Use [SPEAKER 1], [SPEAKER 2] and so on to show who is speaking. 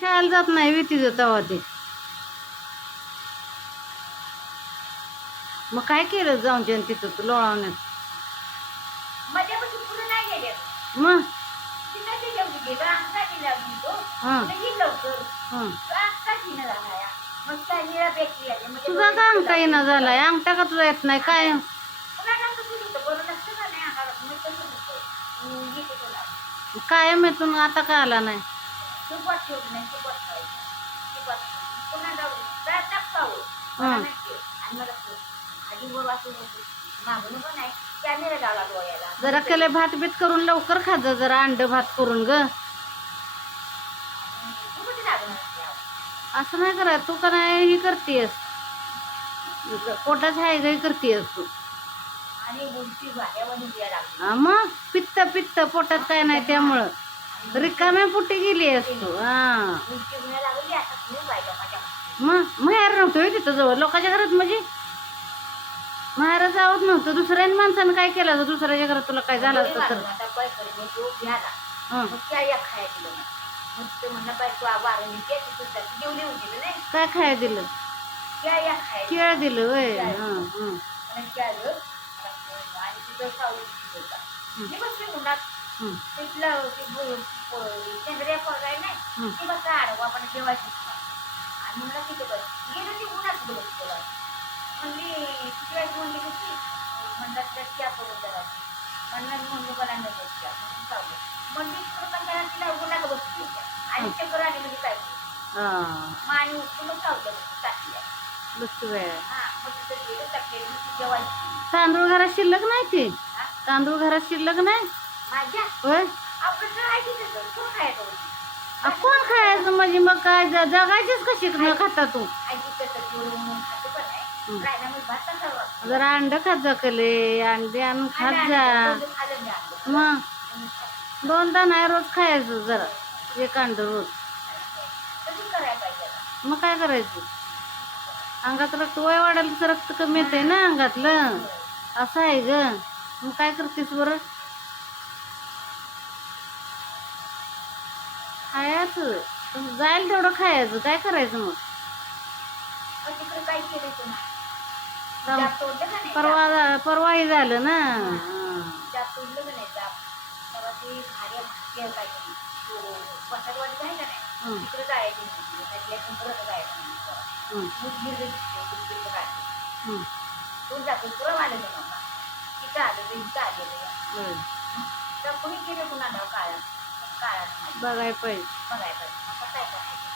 [SPEAKER 1] शाळेला जात नाही वितीचं तेव्हा ते. मग काय केलं जाऊन त्यानं तिथं तू लोळावण्यात? मग?
[SPEAKER 2] काय आली. म्हणजे
[SPEAKER 1] तुझा का अंगठा येणं झालाय. अंगठा का तुझा येत नाही? काय?
[SPEAKER 2] पुन्हा नंतर तुझं होतं बरं नसतं का नाही अंगाला मग कसं होतं मी तुला
[SPEAKER 1] काय आता का आला नाही.
[SPEAKER 2] सुपात ठेवलं नाही सुपात ठेवायचं सुपात ठेवायचं. पुन्हा जाऊ जा टाकावं मला. नाही ठेव. आणि मला ठेव. आधी वर वाचून मागून पण नाही. कॅमेरा लावला डोळ्याला
[SPEAKER 1] जरा केले भात बीत करून लवकर खा जा जरा अंड भात करून ग.
[SPEAKER 2] तू कुठे लागणार असते आहो?
[SPEAKER 1] असं नाही करा तू का नाही ही करतेस पोटाच हाय गाई करतेस तू?
[SPEAKER 2] आणि उलटी भाड्यावर द्यायला लागली.
[SPEAKER 1] हा मग? पित्त पित्त. पोटात काय नाही त्यामुळं. रिकाम्या पुटे गेली असतो हा. मग माहेर नव्हतं होय तिथं जवळ? लोकांच्या घरात म्हणजे? माहेर जावत नव्हतं. दुसऱ्या माणसानं काय केलं असं? दुसऱ्याच्या घरात तुला काय झालं असतं तर?
[SPEAKER 2] काय या खाया दिलं? म्हणलं होती
[SPEAKER 1] काय दिलं
[SPEAKER 2] त्या
[SPEAKER 1] केळ दिलं वय हं.
[SPEAKER 2] तिथलं चंद्रिया पोरगा आहे. नाही ते बसा आडवा आपण जेवायचं आणि म्हणलं तिथे बस गेलं ते उन्हात बोला म्हणली किती वेळेस म्हणली कशी म्हणलं तर त्या करून जरा म्हणलं म्हणलं मला नाही बस त्या म्हणून चावलं म्हणली थोडं पण जरा तिला उन्हात बसली आणि चक्कर आली म्हणजे काय मग आणि उठून चावलं टाकल्या हा
[SPEAKER 1] तांदूळ घरात शिल्लक नाही ते? तांदूळ घरात शिल्लक नाही? होय?
[SPEAKER 2] कोण खायचं
[SPEAKER 1] म्हणजे मग काय ज- जगायचीच कशी न खाता तू? जरा अंड खात जा कले अंडे आणून खात जा. मग? दोनदा नाही रोज खायचं जरा. एक अंड रोज. मग काय करायचं? अंगात रक्त वय वाढायला तर रक्त कमी येते ना अंगातलं. असं आहे ग. मग काय करतेस बरं? खायचं जाईल तेवढं खायचं. काय करायचं मग?
[SPEAKER 2] काय
[SPEAKER 1] परवा परवाही झालं ना. हां.
[SPEAKER 2] काय
[SPEAKER 1] हं. हं. हं.
[SPEAKER 2] कोणी केलं कुणा नाव काय
[SPEAKER 1] बघाय पाहिजे
[SPEAKER 2] बघायला पाहिजे मग कसं आहे बघायचं